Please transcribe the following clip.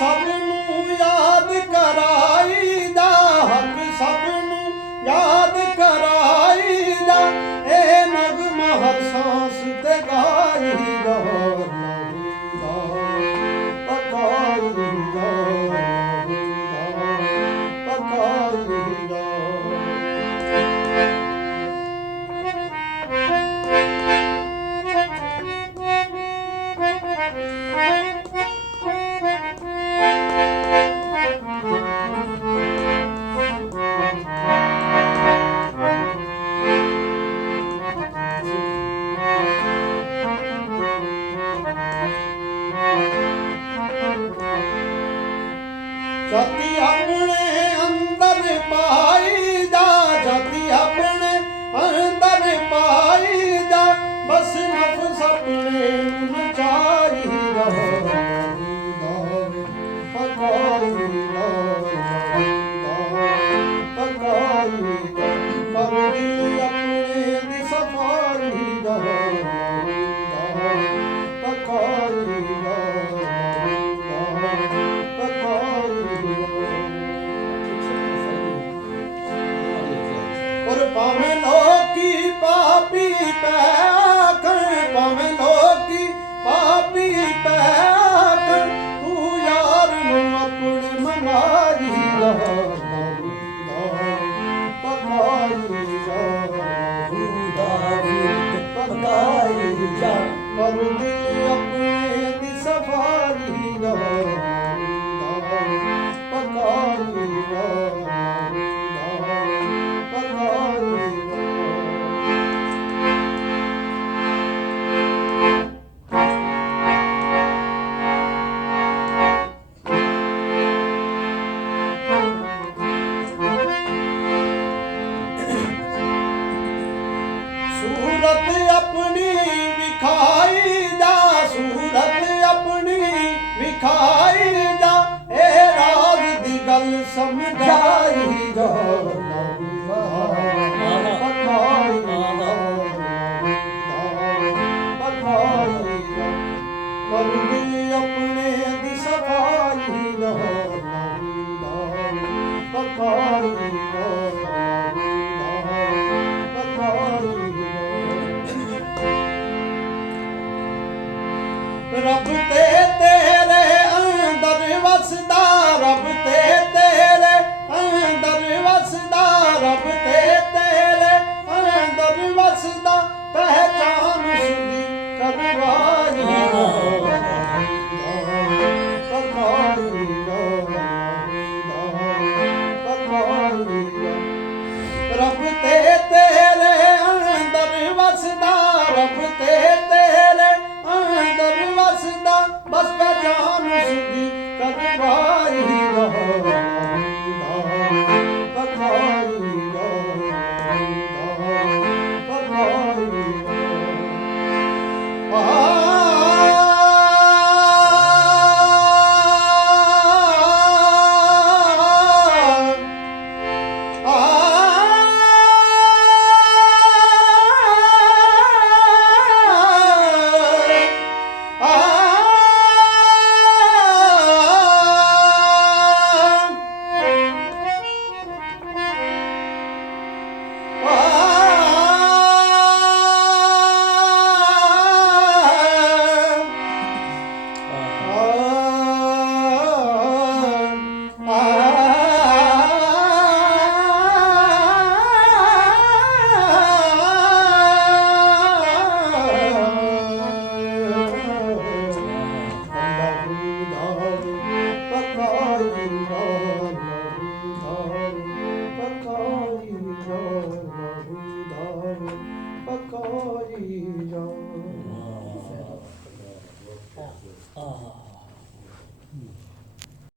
ਸਭ ਨੂੰ ਯਾਦ ਕਰਾਈਦਾ, ਹੱਕ ਸਭ ਨੂੰ ਯਾਦ ਕਰਾਈਦਾ, ਇਹ ਨਗਮਾ ਹਰ ਸਾਂਸ ਤੇ ਗਾਈਦਾ, ਪਕਾਈਦਾ ਪਕਾਈਦਾ। ਜਾਤੀ ਆਪਣੇ ਅੰਦਰ ਪਾਈ ਜਾ, ਜਾਤੀ ਆਪਣੇ ਅੰਦਰ ਪਾਈ ਜਾ, ਬਸ ਨਫਸ ਆਪਣੇ ਨੂੰ ਨਚਾਈ ਰਹੋ, ਪਕਾਈਦਾ ਪਕਾਈਦਾ, ਪਰ ਦਿਲ ਆਪਣੇ ਦੀ ਸਫਾਈ ਦਾ, ਪਕਾਈਦਾ ਭਾਵੇਂ ਲੋਕੀ ਪਾਪੀ ਪੈ ਆਖਣ, ਭਾਵੇਂ ਲੋਕੀ ਪਾਪੀ ਪੈ ਆਖਣ, ਤੂੰ ਯਾਰ ਨੂੰ ਆਪਣੇ ਮਨਾਈ ਦਾ, ਪਕਾਈ ਜਾ ਪਕਾਈ ਜਾ, ਪਰ ਦਿਲ ਆਪਣੇ ਦੀ ਸਫਾਈ ਦਾ, ਪਕਾਈ ਜਾ ਸੂਰਤ ਆਪਣੀ ਵਿਖਾਈ ਜਾ, ਸੂਰਤ ਆਪਣੀ ਵਿਖਾਈ ਜਾ, ਇਹ ਰਾਜ਼ ਦੀ ਗੱਲ ਸਮਝਾਈ ਜਾ, ਪਕਾਈ ਪਕਾਈ ਜਾ, ਪਰ ਦਿਲ ਆਪਣੇ ਦੀ ਸਫਾਈ ਦਾ, ਪਕਾਈ ਰੱਬ ਤੇ ਤੇਰੇ ਅੰਦਰ ਵਸਦਾ, ਰੱਬ ਤੇ ਤੇਰੇ ਅੰਦਰ ਵਸਦਾ, ਰੱਬ ਤੇ ਤੇਰੇ ਅੰਦਰ ਵਸਦਾ, ਪਹਿਚਾਨ ਸੁਦੀ ਕਰਵਾਈ ਪਕਾਈਦਾ ਪਕਾਈਦਾ। ਰੱਬ ਤੇ ਤੇਰੇ ਅੰਦਰ ਵਸਦਾ, ਰੱਬ ਤੇ